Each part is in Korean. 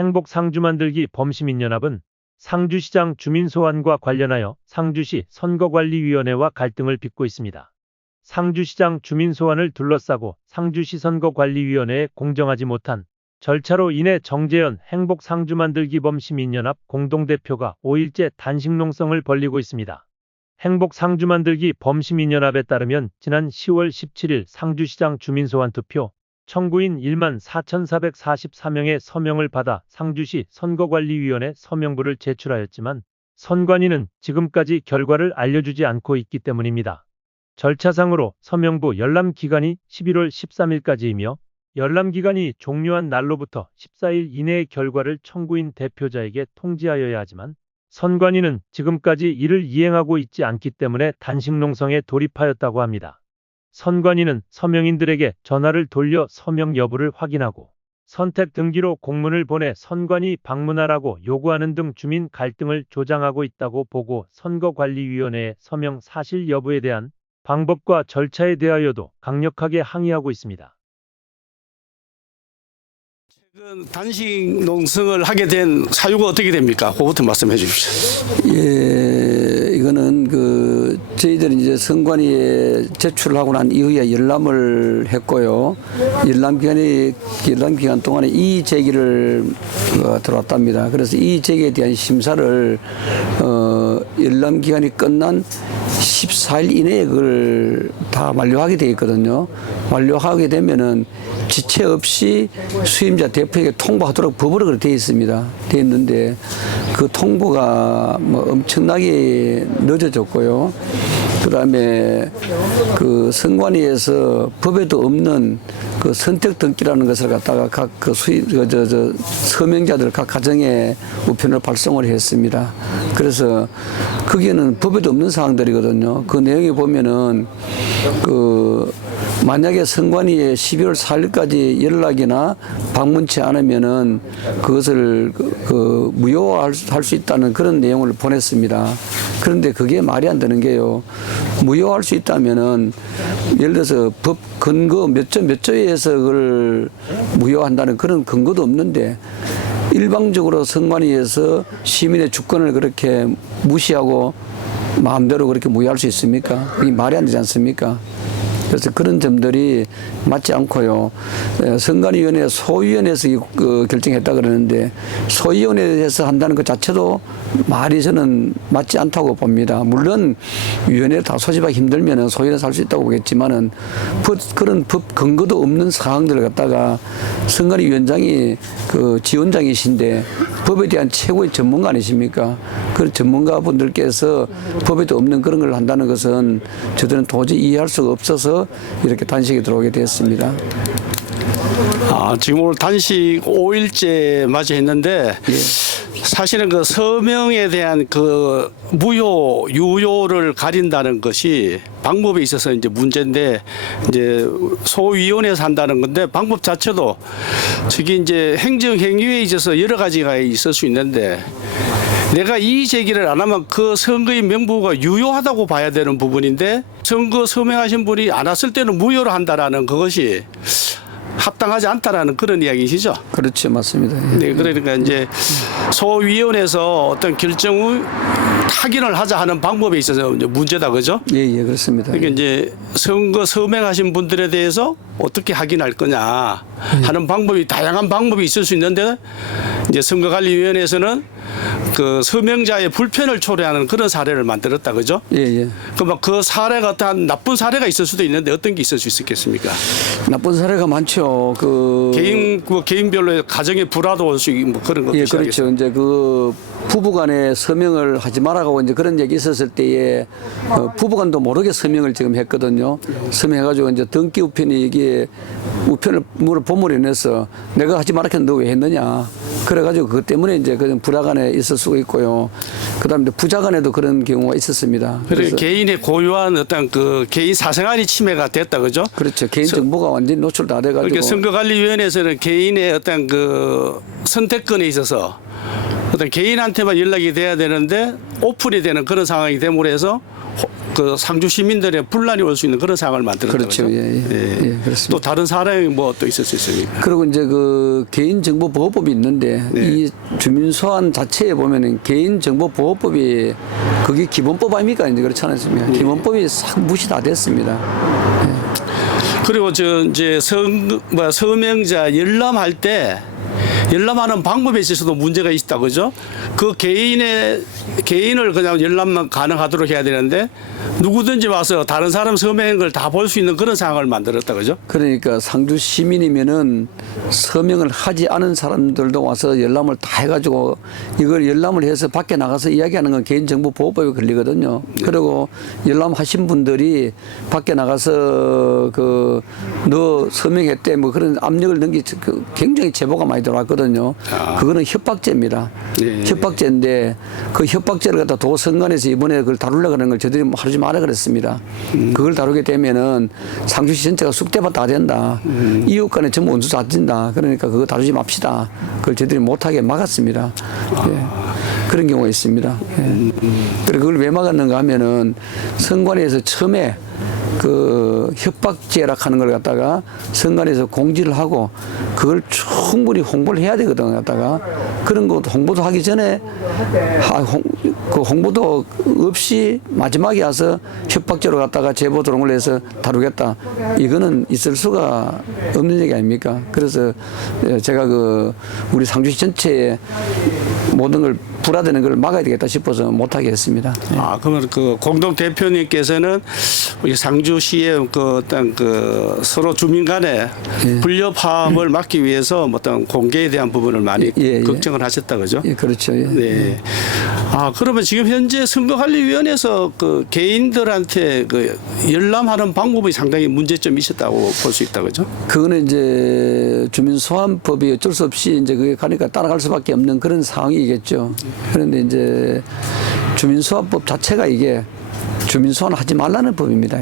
행복 상주 만들기 범시민연합은 상주시장 주민 소환과 관련하여 상주시 선거관리위원회와 갈등을 빚고 있습니다. 상주시장 주민 소환을 둘러싸고 상주시 선거관리위원회에 공정하지 못한 절차로 인해 정재현 행복 상주 만들기 범시민연합 공동대표가 5일째 단식 농성을 벌이고 있습니다. 행복 상주 만들기 범시민연합에 따르면 지난 10월 17일 상주시장 주민 소환 투표 청구인 14,444명의 서명을 받아 상주시 선거관리위원회 서명부를 제출하였지만 선관위는 지금까지 결과를 알려주지 않고 있기 때문입니다. 절차상으로 서명부 열람 기간이 11월 13일까지이며 열람 기간이 종료한 날로부터 14일 이내의 결과를 청구인 대표자에게 통지하여야 하지만 선관위는 지금까지 이를 이행하고 있지 않기 때문에 단식 농성에 돌입하였다고 합니다. 선관위는 서명인들에게 전화를 돌려 서명 여부를 확인하고 선택 등기로 공문을 보내 선관위 방문하라고 요구하는 등 주민 갈등을 조장하고 있다고 보고 선거관리위원회의 서명 사실 여부에 대한 방법과 절차에 대하여도 강력하게 항의하고 있습니다. 최근 단식 농성을 하게 된 사유가 어떻게 됩니까? 그것부터 말씀해 주십시오. 예, 이거는 저희들이 이제 선관위에 제출하고 난 이후에 열람을 했고요. 열람 기간 동안에 이의 제기를 들어왔답니다. 그래서 이의 제기에 대한 심사를 열람 기간이 끝난 14일 이내에 그걸 다 완료하게 되어 있거든요. 완료하게 되면은 지체 없이 수임자 대표에게 통보하도록 법으로 그렇게 되어 있습니다. 되어 있는데 그 통보가 뭐 엄청나게 늦어졌고요. 그다음에 그 선관위에서 법에도 없는 그 선택 등기라는 것을 갖다가 각 그 서명자들 각 가정에 우편으로 발송을 했습니다. 그래서 거기에는 법에도 없는 사항들이거든요. 그 내용에 보면은 만약에 선관위에 12월 4일까지 연락이나 방문치 않으면은 그것을 무효화할 수 있다는 그런 내용을 보냈습니다. 그런데 그게 말이 안 되는 게요. 무효화할 수 있다면은 예를 들어서 법 근거 몇 조에 의해서 그걸 무효화한다는 그런 근거도 없는데 일방적으로 선관위에서 시민의 주권을 그렇게 무시하고 마음대로 그렇게 무효할 수 있습니까? 그게 말이 안 되지 않습니까? 그래서 그런 점들이 맞지 않고요. 선관위원회 소위원회에서 결정했다 그러는데 소위원회에서 한다는 것 자체도 말이 저는 맞지 않다고 봅니다. 물론 위원회를 다 소집하기 힘들면 소위원회에서 할 수 있다고 보겠지만은 그런 법 근거도 없는 사항들을 갖다가 선관위 위원장이 지원장이신데 법에 대한 최고의 전문가 아니십니까? 그 전문가분들께서 법에도 없는 그런 걸 한다는 것은 저들은 도저히 이해할 수가 없어서 이렇게 단식에 들어오게 되었습니다. 지금 오늘 단식 5일째 맞이했는데 사실은 그 서명에 대한 그 무효, 유효를 가린다는 것이 방법에 있어서 이제 문제인데 이제 소위원회에서 한다는 건데 방법 자체도 저기 이제 행정행위에 있어서 여러 가지가 있을 수 있는데 내가 이의 제기를 안 하면 그 선거의 명부가 유효하다고 봐야 되는 부분인데 선거 서명하신 분이 안 왔을 때는 무효로 한다라는 그것이 합당하지 않다라는 그런 이야기시죠? 그렇죠, 맞습니다. 네, 그러니까 이제 소위원회에서 어떤 결정을 확인을 하자 하는 방법에 있어서 이제 문제다, 그죠? 예, 그렇습니다. 그러니까 이제 선거 서명하신 분들에 대해서 어떻게 확인할 거냐 하는 방법이 다양한 방법이 있을 수 있는데 이제 선거관리위원회에서는 그 서명자의 불편을 초래하는 그런 사례를 만들었다, 그죠? 예. 그럼 그 사례가 어떤 나쁜 사례가 있을 수도 있는데 어떤 게 있을 수 있겠습니까? 나쁜 사례가 많죠. 개인별로 가정의 불화도 올 수 있고 뭐 그런 것도 그렇죠. 이제 부부간에 서명을 하지 말라고 이제 그런 얘기 있었을 때에 부부간도 모르게 서명을 지금 했거든요. 서명해가지고 이제 등기 우편이 이게 우편을 본물에 내서 내가 하지 말라 했는데 너 왜 했느냐. 그래가지고 그것 때문에 이제 그런 불화간에 있을 수가 있고요. 그다음에 부자간에도 그런 경우가 있었습니다. 그래서 개인의 고유한 어떤 그 개인 사생활이 침해가 됐다, 그죠? 그렇죠. 개인 정보가 완전히 노출 다 돼가지고. 그러니까 선거관리위원회에서는 개인의 어떤 그 선택권에 있어서 어떤 개인한테만 연락이 돼야 되는데 오픈이 되는 그런 상황이 됨으로 해서 그 상주 시민들의 분란이 올 수 있는 그런 상황을 만들었다. 그렇죠. 그죠? 예, 그렇습니다. 또 다른 사람이 뭐 또 있을 수 있습니까? 그리고 이제 그 개인정보보호법이 있는데 네. 이 주민소환 자체에 보면은 개인정보보호법이 그게 기본법 아닙니까? 이제 그렇지 않습니까? 네. 기본법이 싹 무시 다 됐습니다. 그리고 저 이제 서명자 열람할 때 열람하는 방법에 있어서도 문제가 있다 그죠? 그 개인을 그냥 열람만 가능하도록 해야 되는데 누구든지 와서 다른 사람 서명한 걸 다 볼 수 있는 그런 상황을 만들었다 그죠? 그러니까 상주 시민이면은 서명을 하지 않은 사람들도 와서 열람을 다 해가지고 이걸 열람을 해서 밖에 나가서 이야기하는 건 개인정보보호법에 걸리거든요. 그리고 열람하신 분들이 밖에 나가서 그 너 서명했대 뭐 그런 압력을 넣기 굉장히 제보가 많이 들어왔거든요. 그거는 협박죄입니다. 네. 협박죄인데 그 협박죄를 갖다 도선관에서 이번에 그걸 다루려고 하는 걸 저들이 하지 마라 그랬습니다. 그걸 다루게 되면은 상주시 전체가 쑥대밭 다 된다. 이웃 간에 전부 원수 다 진다. 그러니까 그거 다루지 맙시다. 그걸 저들이 못하게 막았습니다. 예. 그런 경우가 있습니다. 예. 그리고 그걸 왜 막았는가 하면은 선관위에서 처음에 그 협박죄라 하는 걸 갖다가 선관위에서 공지를 하고 그걸 충분히 홍보를 해야 되거든 갖다가 그런 거 홍보도 하기 전에 그 홍보도 없이 마지막에 와서 협박죄로 갖다가 제보 들어온 해서 다루겠다 이거는 있을 수가 없는 얘기 아닙니까? 그래서 제가 그 우리 상주시 전체에 모든 걸 불화되는 걸 막아야 되겠다 싶어서 못하게 했습니다. 그러면 그 공동 대표님께서는 우리 상주시의 그 어떤 그 서로 주민 간의 불협화음을 막기 위해서 어떤 공개에 대한 부분을 많이 걱정을 하셨다 그죠? 예, 그렇죠. 예. 네. 그러면 지금 현재 선거관리위원회에서 그 개인들한테 그 열람하는 방법이 상당히 문제점이 있었다고 볼 수 있다 그죠? 그거는 이제 주민소환법이 어쩔 수 없이 이제 그게 가니까 따라갈 수밖에 없는 그런 상황이겠죠. 그런데 이제 주민소환법 자체가 이게 주민소환 하지 말라는 법입니다.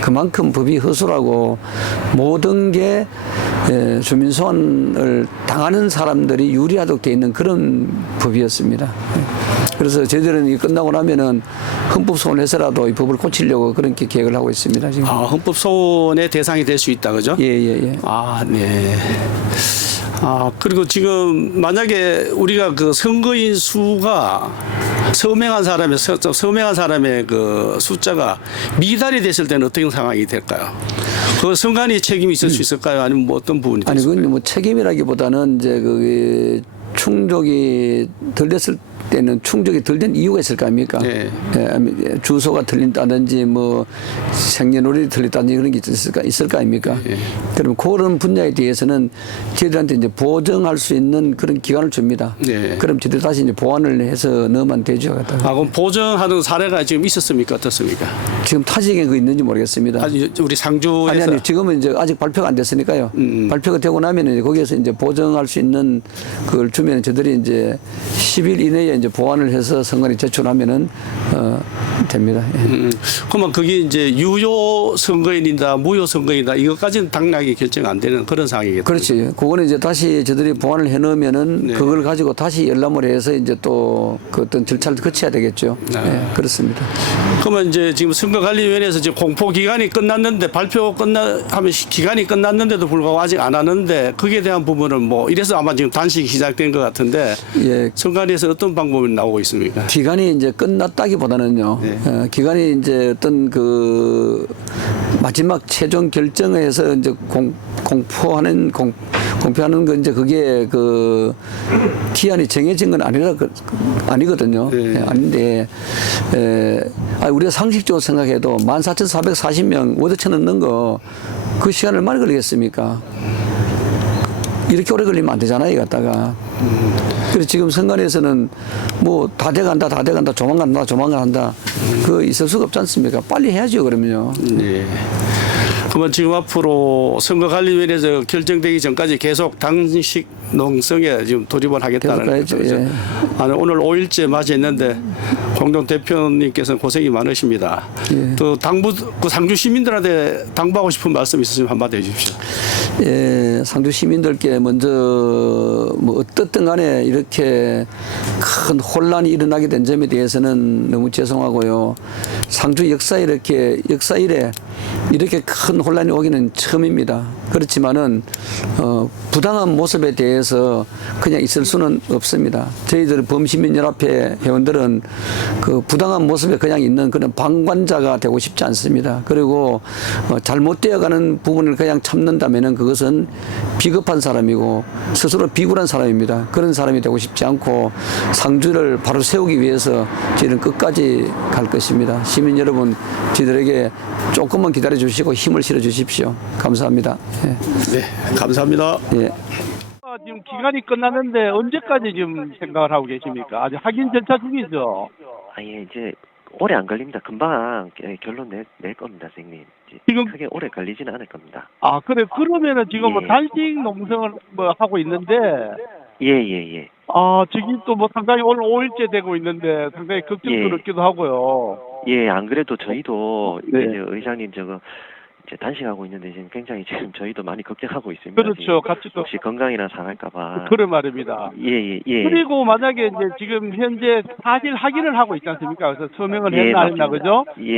그만큼 법이 허술하고 모든 게 주민소환을 당하는 사람들이 유리하도록 되어 있는 그런 법이었습니다. 그래서 저희들은 이 끝나고 나면은 헌법소원을 해서라도 이 법을 고치려고 그렇게 계획을 하고 있습니다. 지금. 헌법소원의 대상이 될 수 있다 그죠? 예. 네. 그리고 지금 만약에 우리가 그 선거인 수가 서명한 사람의 그 숫자가 미달이 됐을 때는 어떤 상황이 될까요? 그 선관위 책임이 있을 수 있을까요? 아니면 뭐 어떤 부분이 아니 있을까요? 그건 뭐 책임이라기보다는 이제 그 충족이 덜 됐을 때는 충족이 덜 된 이유가 있을 거 아닙니까? 네. 주소가 틀린다든지 뭐 생년월일이 틀렸다든지 그런 게 있을 거 아닙니까? 네. 그러면 그런 분야에 대해서는 저희들한테 이제 보정할 수 있는 그런 기간을 줍니다. 네. 그럼 저희들 다시 이제 보완을 해서 넣으면 되죠. 그럼 보정하는 사례가 지금 있었습니까? 어떻습니까? 지금 타지에 그 있는지 모르겠습니다. 우리 상주에서 아니 지금은 이제 아직 발표가 안 됐으니까요. 발표가 되고 나면은 거기에서 이제 보정할 수 있는 그걸 주면 저들이 이제 10일 이내에 이제 보완을 해서 선관위 제출하면은 됩니다. 예. 그러면 그게 이제 유효 선거인이다, 무효 선거인이다 이것까지는 당락이 결정 안 되는 그런 상황이겠죠. 그렇지. 그거는 이제 다시 저들이 보완을 해놓으면은 네. 그걸 가지고 다시 열람을 해서 이제 또 그 어떤 절차를 거쳐야 되겠죠. 네, 그렇습니다. 그러면 이제 지금 선거관리위원회에서 지금 공포 기간이 끝났는데 하면 기간이 끝났는데도 불구하고 아직 안 하는데 거기에 대한 부분은 뭐 이래서 아마 지금 단식이 시작된 것 같은데 예. 선관위에서 어떤 방법이 나오고 있습니까? 기간이 이제 끝났다기보다는요. 네. 기간이 이제 어떤 그 마지막 최종 결정해서 이제 공표하는 거 이제 그게 그 기한이 정해진 건 아니거든요. 네. 아닌데 우리가 상식적으로 생각해도 14,440명 워드천 넣는 거 그 시간을 많이 걸리겠습니까? 이렇게 오래 걸리면 안 되잖아요, 이 갖다가. 그래서 지금 선관위에서는 뭐 다 돼간다, 조만간 한다. 그거 있을 수가 없지 않습니까? 빨리 해야죠, 그러면요. 네. 그러면 지금 앞으로 선거관리위원회에서 결정되기 전까지 계속 단식 농성에 지금 돌입을 하겠다는 계속 거죠. 가야죠. 예. 아니, 오늘 5일째 맞이했는데 공동 대표님께서는 고생이 많으십니다. 예. 또 그 상주 시민들한테 당부하고 싶은 말씀 있으시면 한마디 해주십시오. 예, 상주 시민들께 먼저 뭐 어떻든 간에 이렇게 큰 혼란이 일어나게 된 점에 대해서는 너무 죄송하고요. 상주 역사에 이렇게 큰 혼란이 오기는 처음입니다. 그렇지만은 부당한 모습에 대해서 그냥 있을 수는 없습니다. 저희들 범시민연합회 회원들은 그 부당한 모습에 그냥 있는 그런 방관자가 되고 싶지 않습니다. 그리고 잘못되어가는 부분을 그냥 참는다면은 그것은 비겁한 사람이고 스스로 비굴한 사람입니다. 그런 사람이 되고 싶지 않고 상주를 바로 세우기 위해서 저희는 끝까지 갈 것입니다. 시민 여러분, 저희들에게 조금만 기다려 주시고 힘을 실어 주십시오. 감사합니다. 예. 네, 감사합니다. 예. 지금 기간이 끝났는데 언제까지 지금 생각을 하고 계십니까? 아직 확인 절차 중이죠. 예, 이제 오래 안 걸립니다. 금방 결론 낼 겁니다, 선생님. 지금- 크게 오래 걸리지는 않을 겁니다. 아, 그래. 그러면은 지금 뭐 예. 단식 농성을 뭐 하고 있는데, 예. 아, 저기 또 뭐 상당히 오늘 5일째 되고 있는데 상당히 걱정스럽기도 하고요. 예, 안 그래도 저희도 네. 이제 의장님 저거 이제 단식하고 있는데 지금 굉장히 지금 저희도 많이 걱정하고 있습니다. 그렇죠. 지금 같이 또 혹시 건강이나 상할까봐. 그런 말입니다. 예. 그리고 만약에 이제 지금 현재 사실 확인을 하고 있지 않습니까? 그래서 서명을 예, 했나 안 했나, 맞습니다. 그죠? 예.